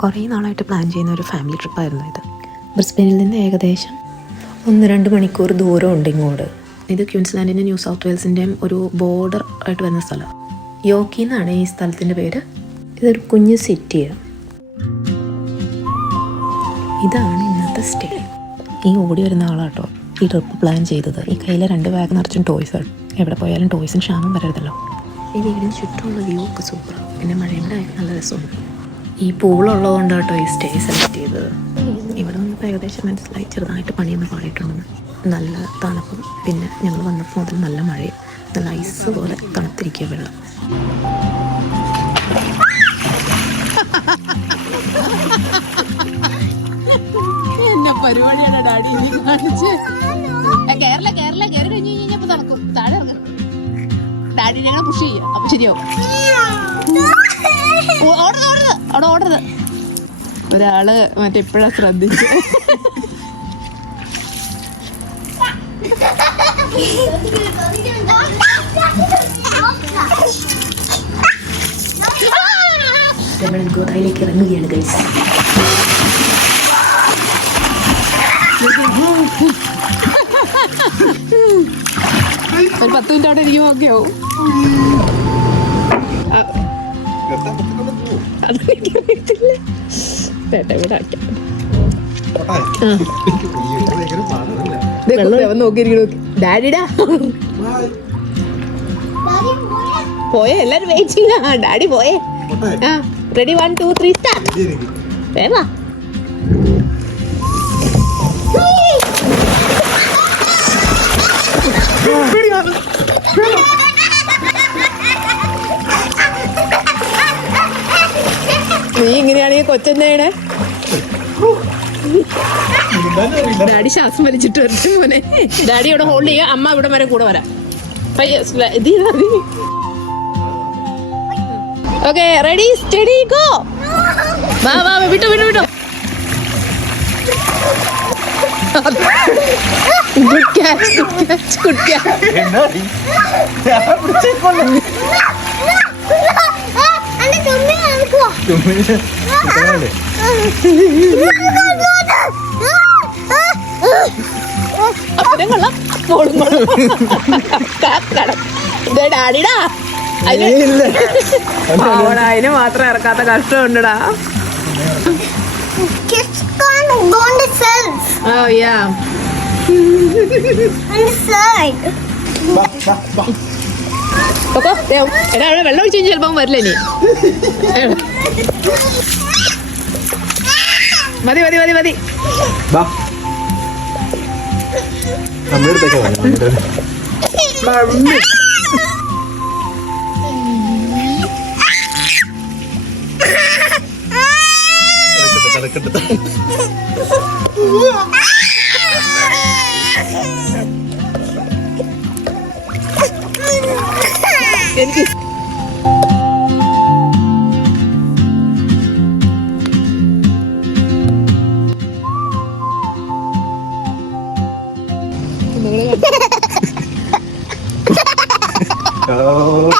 കുറേ നാളായിട്ട് പ്ലാൻ ചെയ്യുന്ന ഒരു ഫാമിലി ട്രിപ്പായിരുന്നു ഇത്. ബ്രിസ്ബനിൽ നിന്ന് ഏകദേശം 1-2 മണിക്കൂർ ദൂരമുണ്ട് ഇങ്ങോട്ട്. ഇത് ക്യൂൻസ്ലാൻഡിൻ്റെ ന്യൂ സൗത്ത് വെയിൽസിൻ്റെയും ഒരു ബോർഡർ ആയിട്ട് വരുന്ന സ്ഥലം. യോക്കി എന്നാണ് ഈ സ്ഥലത്തിൻ്റെ പേര്. ഇതൊരു കുഞ്ഞു സിറ്റിയാണ്. ഇതാണ് ഇന്നത്തെ സ്റ്റേ. ഈ ഓടി വരുന്ന ആളാട്ടോ ഈ ട്രിപ്പ് പ്ലാൻ ചെയ്തത്. ഈ കയ്യിലെ 2 ബാഗ് നിറച്ചും ടോയ്സാണ്. എവിടെ പോയാലും ടോയ്സിന് ക്ഷാമം വരരുതല്ലോ. ഈ വീടിന് ചുറ്റുമുള്ള വ്യൂ ഒക്കെ സൂപ്പറാണ്. പിന്നെ മഴയും കൂടെ ആയിട്ട് നല്ല രസമുണ്ട്. ഈ പൂളുള്ളതുകൊണ്ട് കേട്ടോ ഈ സ്റ്റേ സെലക്ട് ചെയ്തത്. ഇവിടെ വന്നപ്പോൾ ഏകദേശം മനസ്സിലായി ചെറുതായിട്ട് പണിയൊന്നും പാടിയിട്ടുണ്ടെന്ന്. നല്ല തണുപ്പും പിന്നെ ഞങ്ങൾ വന്നപ്പോൾ മുതൽ നല്ല മഴയും നല്ല ഐസ് പോലെ തണുത്തിരിക്കുക വെള്ളം. എന്നാ പരിപാടിയാണ് ഡാഡി കാണിച്ച്. കേരള കേറി കഴിഞ്ഞ് കഴിഞ്ഞപ്പോ നടക്കും. താഴെ ഇറങ്ങും. ഡാഡി ഞങ്ങളെ പുഷ് ചെയ്യാം. അപ്പൊ ശരിയാവും. അവിടെ ഓടരുത്. ഒരാള് മറ്റേ ഇപ്പഴാ ശ്രദ്ധിച്ചു. ഗോദായിലേക്ക് ഇറങ്ങുകയാണ് ഗൈസ്. ഒരു 10 മിനിറ്റ് അവിടെ ഇരിക്കുമ്പോ ഒക്കെ ആവും. ഡാഡിടാ പോയേ. എല്ലാരും വെയിറ്റിംഗ്. ഡാഡി പോയേ. Ready 1 2 3 start. വേവാ. നീ ഇങ്ങനെയാണെങ്കിൽ കൊച്ചെന്നെയാണ്. ഡാഡി ശ്വാസം വലിച്ചിട്ട് വരട്ടെ മോനെ. ഡാഡി ഇവിടെ ഹോൾഡ് ചെയ്യുക. അമ്മ ഇവിടെ വരെ കൂടെ വരാം. Okay ready steady go. വാ വിട്ടോ. Good catch. ഡാഡിടാ അതിന് മാത്രം ഇറക്കാത്ത കഷ്ടമുണ്ടടാ. Oh yeah. എടാ അവിടെ വെള്ളം ഒഴിച്ച് കഴിഞ്ഞാൽ ചിലപ്പം വരില്ല. ഇനി മതി. എനിക്ക് Oh.